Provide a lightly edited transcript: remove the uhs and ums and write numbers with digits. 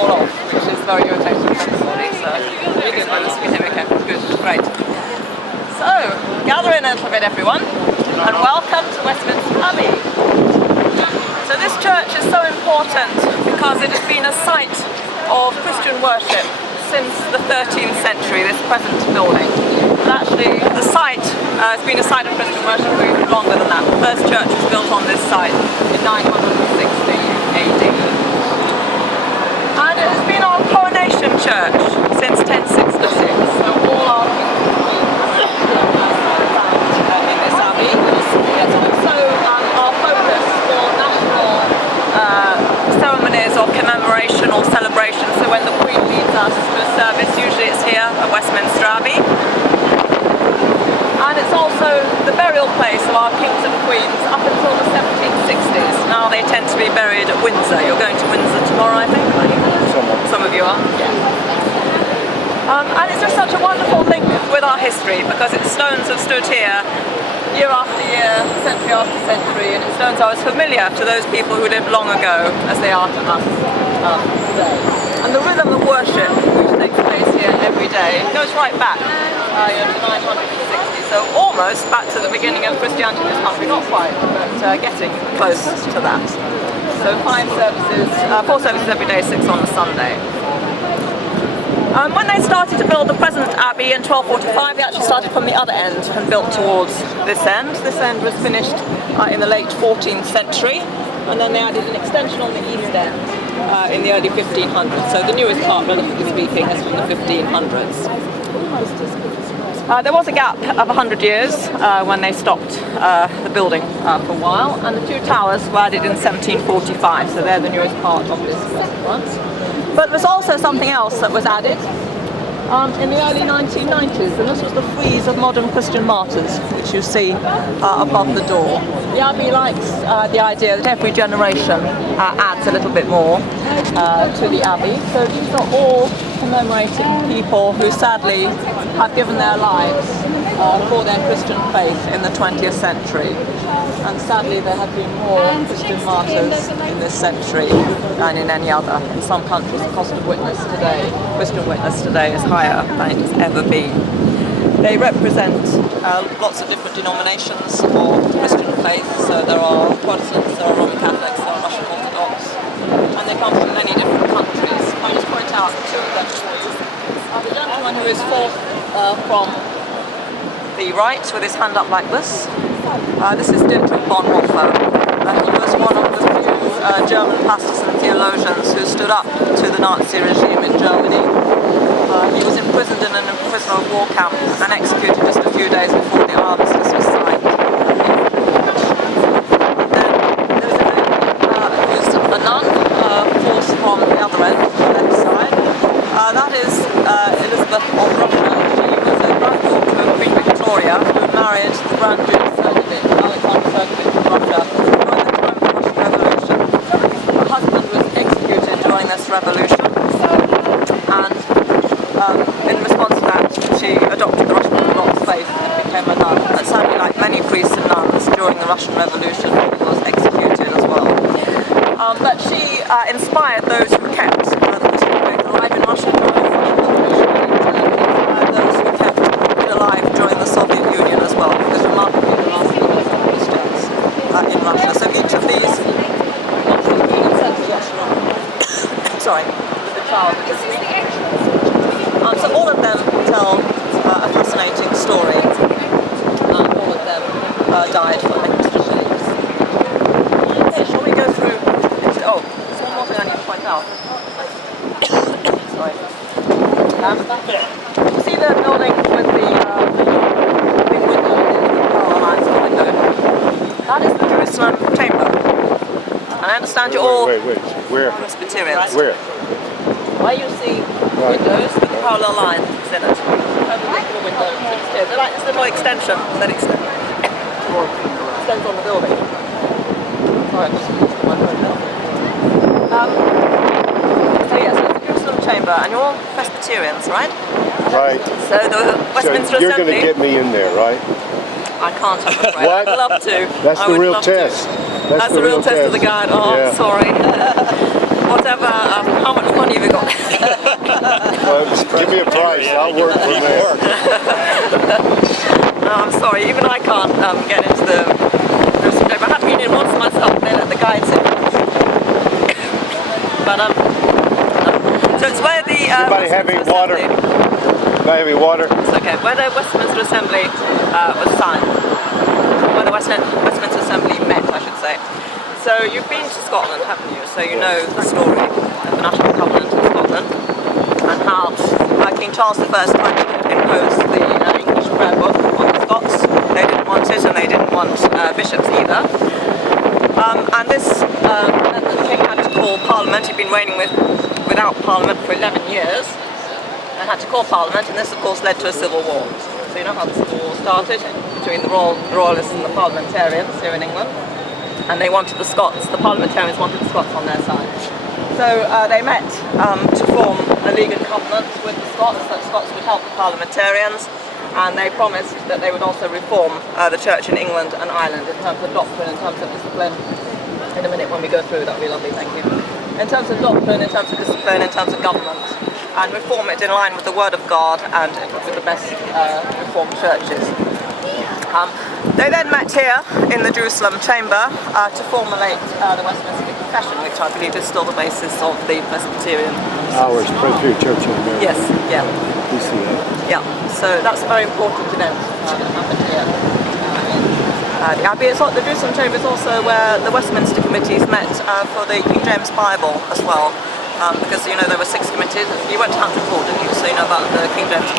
fall off, which is very irritating for everybody. So you good ones. Okay, good, great. So gather in a little bit, everyone, and welcome to Westminster Abbey. So this church is so important because it has been a site of Christian worship since the 13th century, this present building. But actually the site has been a site of Christian worship for even longer than that. The first church was built on this site in 960 AD. And it has been our coronation church since 1066. So all our in this abbey. It's also our focus for national ceremonies or commemoration or celebration. So when the Queen leads us to a service, usually it's here at Westminster Abbey. And it's also the burial place of our kings and queens up until the 1760s. Now they tend to be buried at Windsor. You're going to Windsor tomorrow, I think, are you? Some of you are. Yeah. And it's just such a wonderful link with our history because its stones have stood here year after year, century after century, and its stones are as familiar to those people who lived long ago as they are to us today. And the rhythm of worship which takes place here every day goes right back to 960, so almost back to the beginning of Christianity in this country, not quite, but getting close to that. So 4 services every day, 6 on a Sunday. When they started to build the present abbey in 1245, they actually started from the other end and built towards this end. This end was finished in the late 14th century, and then they added an extension on the east end in the early 1500s. So the newest part, relatively speaking, is from the 1500s. There was a gap of 100 years when they stopped the building for a while, and the 2 towers were added in 1745, so they're the newest part of this one. But there's also something else that was added in the early 1990s, and this was the frieze of modern Christian martyrs, which you see above the door. The Abbey likes the idea that every generation adds a little bit more to the Abbey. So these are all commemorating people who sadly have given their lives for their Christian faith in the 20th century. And sadly there have been more Christian martyrs in this century than in any other. In some countries the cost of Christian witness today is higher than it has ever been. They represent lots of different denominations of Christian faith. So there are Protestants, there are Roman Catholics, there are Russian Orthodox, and they come from many different countries. I'll just point out 2 of them. The gentleman who is fourth from the right with his hand up like this. This is Dietrich Bonhoeffer. He was one of the few German pastors and theologians who stood up to the Nazi regime in Germany. He was imprisoned in a prisoner of war camp and executed just a few days before the armistice was signed. Then there's a man who's a nun, forced from the other end, the left side. That is Elizabeth of Russia. She was a granddaughter of Queen Victoria who married the Grand Duke Alexander Sergeyevich of Russia during the time of the Russian Revolution. Her husband was executed during this revolution, and in response to that she adopted the Russian Orthodox faith and became a nun. And sadly, like many priests and nuns during the Russian Revolution, she was executed as well. But she inspired those who kept the Christian faith alive in Russia during the Russian Revolution, and those who kept it alive during the Soviet Union as well, because remarkably the last Christians in Russia. So each of these, sorry, the child. So all of them tell a fascinating story. All of them died for their Christian beliefs. Okay, shall we go through? Oh, there's one more thing I need to point out. Sorry. You see the building with the big window, the power lines on the window? That is the Jerusalem chamber. And I understand you're all Where? Presbyterians. Where? Where you see windows with the parallel lines in it. Perpendicular windows. They're like this little extension that extends on the building. Sorry, I'm just using my phone now. So yes, it's the Jerusalem chamber, and you're all Presbyterians, right? Right. So the Westminster You're Assembly. going to get me in there, right? I can't, I'm afraid. What? I'd love to. That's the real test. That's the real test of the guide. Oh, yeah. I'm sorry. Whatever, how much money have you got? I'll work from there. No, I'm sorry, even I can't get into the Jerusalem chamber. I have been in once myself, they let the guides in. But so it's where the Anybody have any water? Anybody have any water? It's okay. Where the Westminster Assembly was signed. Where the Westminster Assembly met, I should say. So you've been to Scotland, haven't you? So you know the story of the National Covenant of Scotland and how King Charles I tried to impose the English prayer book on the Scots. They didn't want it, and they didn't want bishops either. And this meant that the king had to call Parliament. He'd been reigning without Parliament for 11 years and had to call Parliament, and this of course led to a civil war. So you know how the civil war started between the Royalists and the Parliamentarians here in England, and they wanted the Scots, the Parliamentarians wanted the Scots on their side. So they met to form a league and covenant with the Scots, that Scots would help the Parliamentarians, and they promised that they would also reform the church in England and Ireland in terms of doctrine, in terms of discipline. In a minute when we go through, that will be lovely, thank you. In terms of doctrine, in terms of discipline, in terms of government, and reform it in line with the Word of God and with the best reformed churches. They then met here in the Jerusalem chamber to formulate the Westminster Confession, which I believe is still the basis of the Presbyterian. Ours, Presbyterian Church in America. Yes, yeah. We see that. Yeah, so that's a very important event that happened here in the Abbey. The Jerusalem chamber is also where the Westminster committees met for the King James Bible as well, because you know there were 6 committees. You went to Hampton Court, didn't you? So you know about the King James